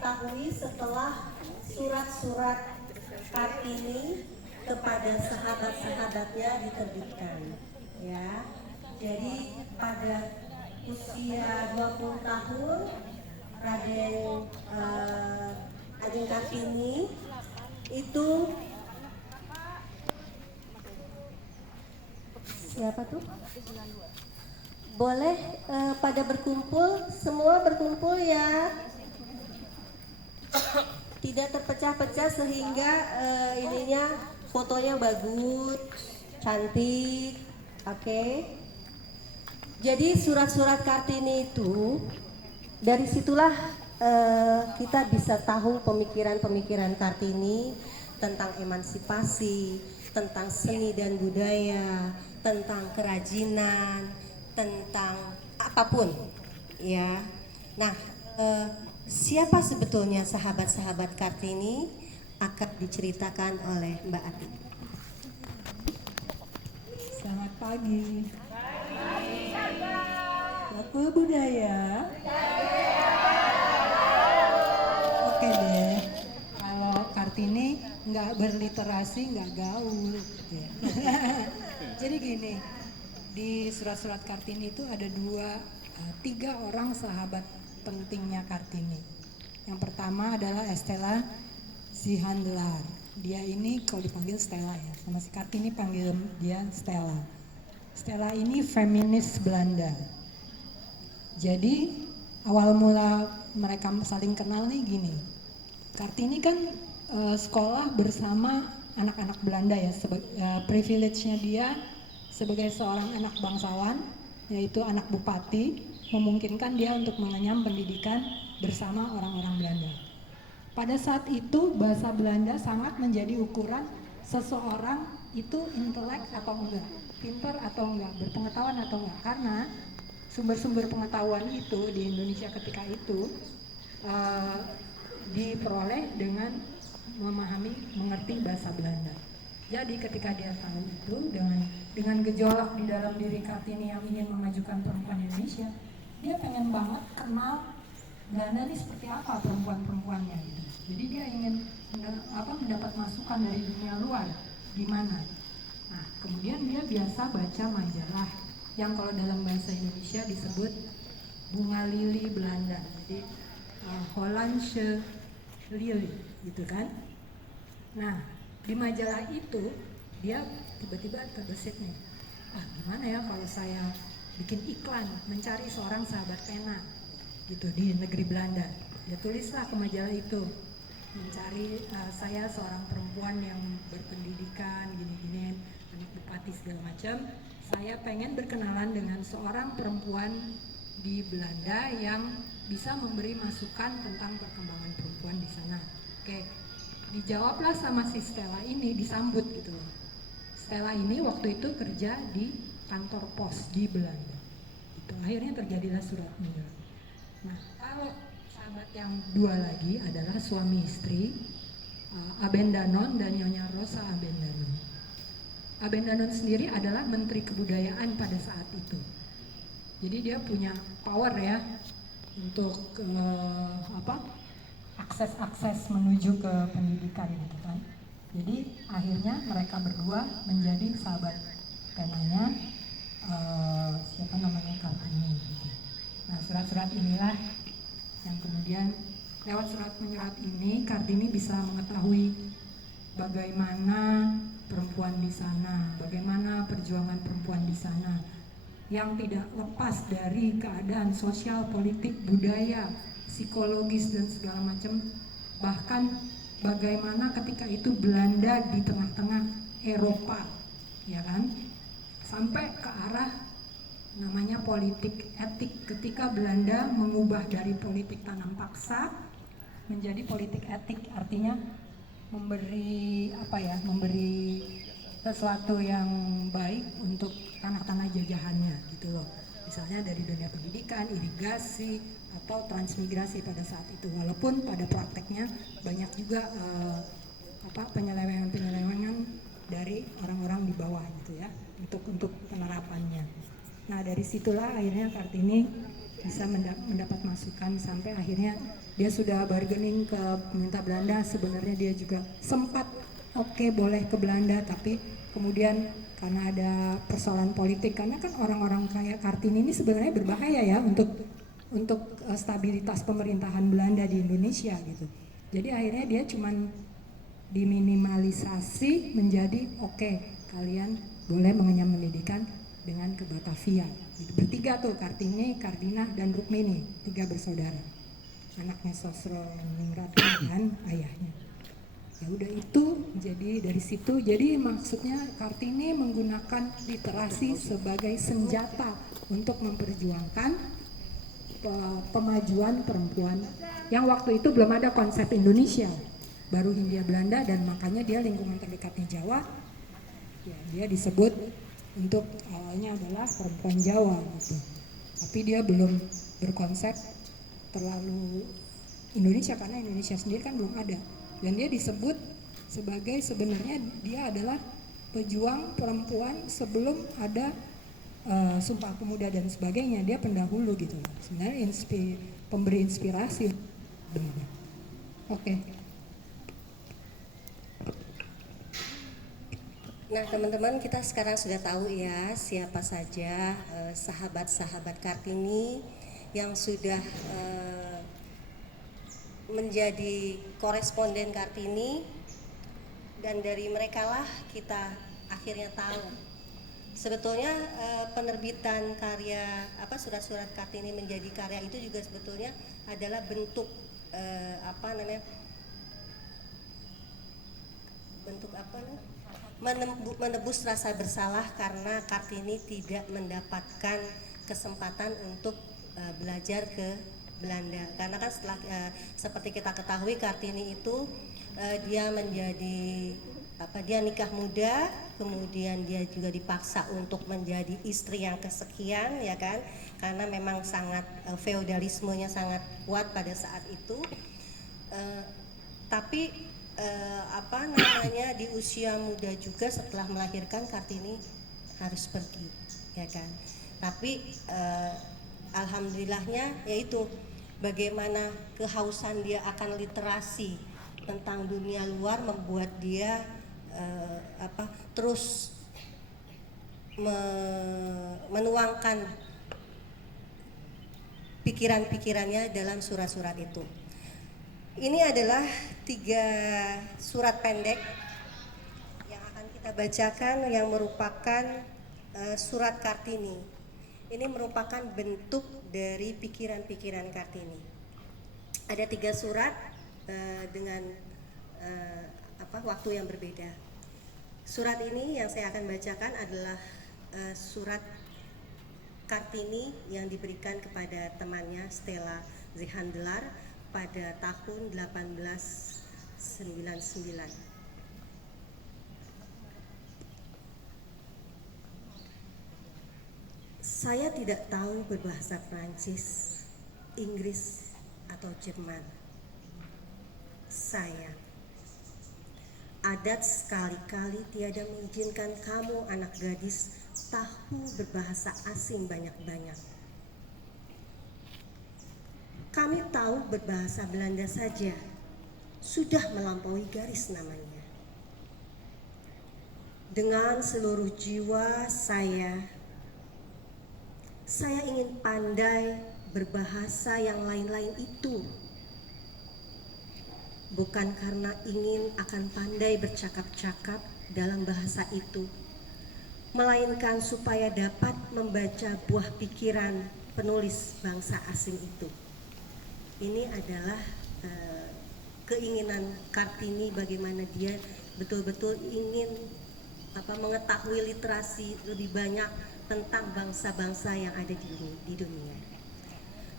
ketahui setelah surat-surat Kartini kepada sahabat-sahabatnya diterbitkan, ya. Jadi pada usia 20 tahun Raden Ajeng Kartini itu siapa tuh? Boleh pada berkumpul, semua berkumpul ya. Tidak terpecah-pecah sehingga ininya fotonya bagus, cantik, oke. Jadi surat-surat Kartini itu dari situlah kita bisa tahu pemikiran-pemikiran Kartini tentang emansipasi, tentang seni dan budaya, tentang kerajinan, tentang apapun, ya. Nah, siapa sebetulnya sahabat-sahabat Kartini akan diceritakan oleh Mbak Ati. Selamat pagi. Pelaku budaya. Oke deh. Kalau Kartini nggak berliterasi, nggak gaul. Gitu ya. Jadi gini, di surat-surat Kartini itu ada tiga orang sahabat pentingnya Kartini. Yang pertama adalah Estella Zihandlar. Dia ini kalau dipanggil Stella ya, sama si Kartini panggil dia Stella. Stella ini feminis Belanda. Jadi awal mula mereka saling kenal nih gini. Kartini kan sekolah bersama anak-anak Belanda ya, privilege-nya dia sebagai seorang anak bangsawan, yaitu anak bupati, memungkinkan dia untuk mengenyam pendidikan bersama orang-orang Belanda. Pada saat itu bahasa Belanda sangat menjadi ukuran seseorang itu intelek atau enggak, pintar atau enggak, berpengetahuan atau enggak. Karena sumber-sumber pengetahuan itu di Indonesia ketika itu diperoleh dengan memahami, mengerti bahasa Belanda. Jadi ketika dia tahu itu dengan gejolak di dalam diri Kartini yang ingin memajukan perempuan Indonesia, dia pengen banget kenal Belanda ini seperti apa perempuan-perempuannya gitu. Jadi dia ingin mendapat masukan dari dunia luar gimana. Nah, kemudian dia biasa baca majalah yang kalau dalam bahasa Indonesia disebut bunga lili Belanda. Jadi Hollandsche Lily gitu kan. Nah, di majalah itu dia tiba-tiba terbesit nih. Gimana ya kalau saya bikin iklan mencari seorang sahabat pena gitu di negeri Belanda. Dia tulislah ke majalah itu, mencari saya seorang perempuan yang berpendidikan gini-gini, anak bupati segala macam. Saya pengen berkenalan dengan seorang perempuan di Belanda yang bisa memberi masukan tentang perkembangan perempuan di sana. Oke, dijawablah sama si Stella ini, disambut gitu loh. Stella ini waktu itu kerja di kantor pos di Belanda. Itu akhirnya terjadilah surat menyurat. Nah, kalau sahabat yang dua lagi adalah suami istri, Abendanon dan Nyonya Rosa Abendanon. Abendanon sendiri adalah Menteri Kebudayaan pada saat itu. Jadi dia punya power ya untuk akses menuju ke pendidikan gitu kan. Jadi akhirnya mereka berdua menjadi sahabat penanya siapa namanya Kartini gitu. Nah, surat-surat inilah yang kemudian lewat surat menyurat ini Kartini bisa mengetahui bagaimana perempuan di sana, bagaimana perjuangan perempuan di sana yang tidak lepas dari keadaan sosial, politik, budaya, psikologis dan segala macam. Bahkan bagaimana ketika itu Belanda di tengah-tengah Eropa, ya kan, sampai ke arah namanya politik etik ketika Belanda mengubah dari politik tanam paksa menjadi politik etik, artinya memberi sesuatu yang baik untuk tanah-tanah jajahannya gitu loh. Misalnya dari dunia pendidikan, irigasi atau transmigrasi pada saat itu. Walaupun pada prakteknya banyak juga penyelewengan dari orang-orang di bawah gitu ya untuk penerapannya. Nah, dari situlah akhirnya Kartini bisa mendapat masukan sampai akhirnya dia sudah bargaining ke pemerintah Belanda. Sebenarnya dia juga sempat oke, boleh ke Belanda, tapi kemudian karena ada persoalan politik, karena kan orang-orang kayak Kartini ini sebenarnya berbahaya ya untuk stabilitas pemerintahan Belanda di Indonesia gitu. Jadi akhirnya dia cuman diminimalisasi menjadi oke, kalian boleh mengenyam pendidikan dengan ke Batavia. Bertiga tuh, Kartini, Kardinah, dan Rukmini, 3 bersaudara. Anaknya Sosro Ningrat dan ayahnya. Ya udah itu, jadi dari situ, jadi maksudnya Kartini menggunakan literasi sebagai senjata untuk memperjuangkan pemajuan perempuan yang waktu itu belum ada konsep Indonesia, baru Hindia Belanda, dan makanya dia lingkungan terdekatnya Jawa, ya dia disebut untuk awalnya adalah perempuan Jawa gitu. Tapi dia belum berkonsep terlalu Indonesia karena Indonesia sendiri kan belum ada. Dan dia disebut sebagai sebenarnya dia adalah pejuang perempuan sebelum ada Sumpah Pemuda dan sebagainya. Dia pendahulu gitu. Sebenarnya pemberi inspirasi. Oke. Nah teman-teman, kita sekarang sudah tahu ya siapa saja sahabat-sahabat Kartini yang sudah menjadi koresponden Kartini, dan dari mereka lah kita akhirnya tahu sebetulnya penerbitan karya surat-surat Kartini menjadi karya itu juga sebetulnya adalah bentuk menebus rasa bersalah karena Kartini tidak mendapatkan kesempatan untuk belajar ke Belanda. Karena kan setelah seperti kita ketahui Kartini itu dia menjadi dia nikah muda, kemudian dia juga dipaksa untuk menjadi istri yang kesekian, ya kan? Karena memang sangat feodalismenya sangat kuat pada saat itu. Tapi di usia muda juga setelah melahirkan Kartini harus pergi, ya kan? Tapi alhamdulillahnya yaitu bagaimana kehausan dia akan literasi tentang dunia luar membuat dia terus menuangkan pikiran-pikirannya dalam surat-surat itu. Ini adalah 3 surat pendek yang akan kita bacakan yang merupakan surat Kartini. Ini merupakan bentuk dari pikiran-pikiran Kartini. Ada 3 surat dengan waktu yang berbeda. Surat ini yang saya akan bacakan adalah surat Kartini yang diberikan kepada temannya Stella Zeehandelar pada tahun 1899. Saya tidak tahu berbahasa Prancis, Inggris, atau Jerman. Saya adat sekali-kali tiada mengizinkan kamu anak gadis tahu berbahasa asing banyak-banyak. Kami tahu berbahasa Belanda saja, sudah melampaui garis namanya. Dengan seluruh jiwa saya ingin pandai berbahasa yang lain-lain itu. Bukan karena ingin akan pandai bercakap-cakap dalam bahasa itu, melainkan supaya dapat membaca buah pikiran penulis bangsa asing itu. Ini adalah keinginan Kartini, bagaimana dia betul-betul ingin mengetahui literasi lebih banyak tentang bangsa-bangsa yang ada di dunia.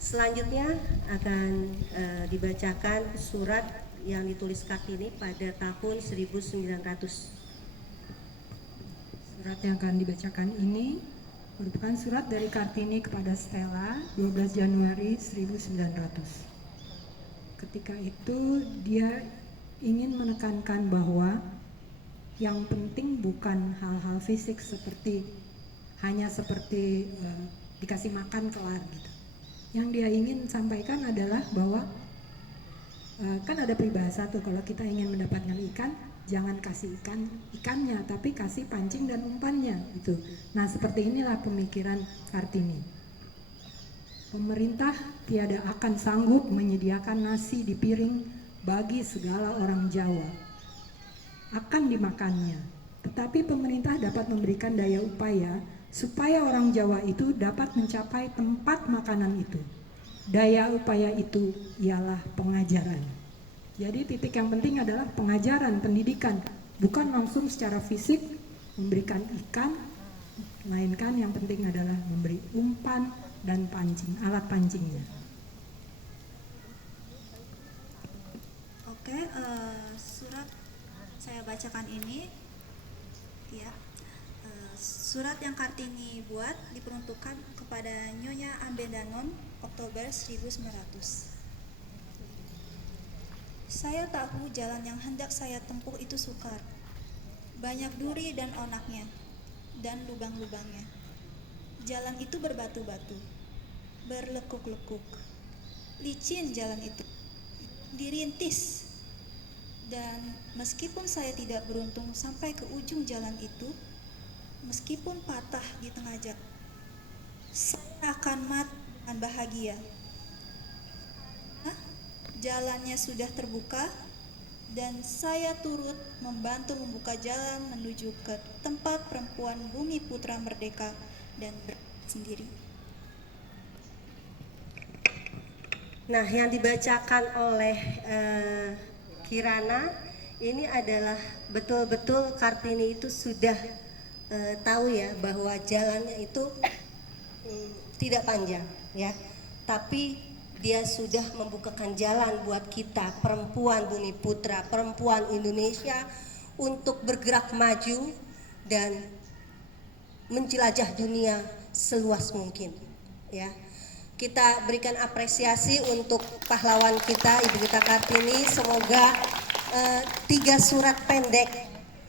Selanjutnya akan dibacakan surat yang ditulis Kartini pada tahun 1900. Surat yang akan dibacakan ini merupakan surat dari Kartini kepada Stella 12 Januari 1900. Ketika itu dia ingin menekankan bahwa yang penting bukan hal-hal fisik seperti dikasih makan kelar gitu. Yang dia ingin sampaikan adalah bahwa kan ada peribahasa tuh, kalau kita ingin mendapatkan ikan, jangan kasih ikannya, tapi kasih pancing dan umpannya gitu. Nah, seperti inilah pemikiran Kartini. Pemerintah tiada akan sanggup menyediakan nasi di piring bagi segala orang Jawa. Akan dimakannya. Tetapi pemerintah dapat memberikan daya upaya supaya orang Jawa itu dapat mencapai tempat makanan itu. Daya upaya itu ialah pengajaran. Jadi titik yang penting adalah pengajaran, pendidikan, bukan langsung secara fisik memberikan ikan, melainkan yang penting adalah memberi umpan dan pancing, alat pancingnya. Oke, surat saya bacakan ini, ya. Surat yang Kartini buat diperuntukkan kepada Nyonya Ambedanon, Oktober 1900. Saya tahu jalan yang hendak saya tempuh itu sukar. Banyak duri dan onaknya, dan lubang-lubangnya. Jalan itu berbatu-batu, berlekuk-lekuk. Licin jalan itu, dirintis. Dan meskipun saya tidak beruntung sampai ke ujung jalan itu, meskipun patah di tengah jalan, saya akan mati dengan bahagia. Jalannya sudah terbuka dan saya turut membantu membuka jalan menuju ke tempat perempuan Bumi Putra merdeka dan sendiri. Nah, yang dibacakan oleh Kirana ini adalah betul-betul Kartini itu sudah tahu ya bahwa jalannya itu tidak panjang ya, tapi dia sudah membukakan jalan buat kita perempuan Bumi Putra, perempuan Indonesia untuk bergerak maju dan menjelajah dunia seluas mungkin ya. Kita berikan apresiasi untuk pahlawan kita, Ibu kita Kartini. Semoga 3 surat pendek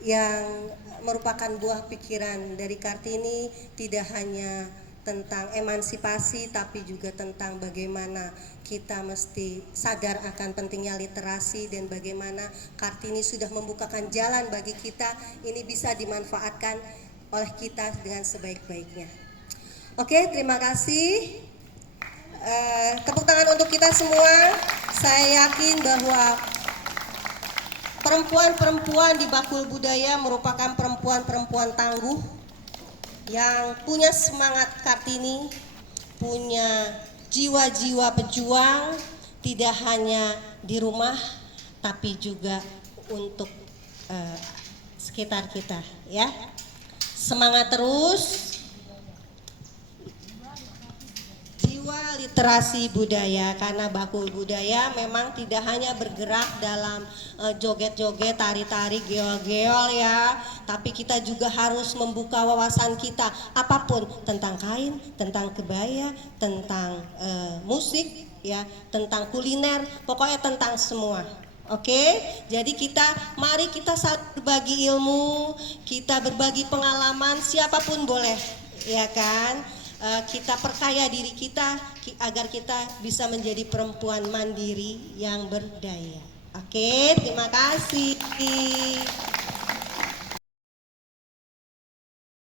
yang merupakan buah pikiran dari Kartini tidak hanya tentang emansipasi, tapi juga tentang bagaimana kita mesti sadar akan pentingnya literasi dan bagaimana Kartini sudah membukakan jalan bagi kita, ini bisa dimanfaatkan oleh kita dengan sebaik-baiknya. Oke, terima kasih. Tepuk tangan untuk kita semua. Saya yakin bahwa perempuan-perempuan di Bakul Budaya merupakan perempuan-perempuan tangguh yang punya semangat Kartini, punya jiwa-jiwa pejuang, tidak hanya di rumah tapi juga untuk sekitar kita ya. Semangat terus. Jiwa literasi budaya, karena Bakul Budaya memang tidak hanya bergerak dalam joget-joget, tari-tari, geol-geol ya, tapi kita juga harus membuka wawasan kita apapun tentang kain, tentang kebaya, tentang musik ya, tentang kuliner, pokoknya tentang semua. Oke, jadi mari kita saling berbagi ilmu, kita berbagi pengalaman, siapapun boleh ya kan. Kita perkaya diri kita agar kita bisa menjadi perempuan mandiri yang berdaya. Oke, terima kasih.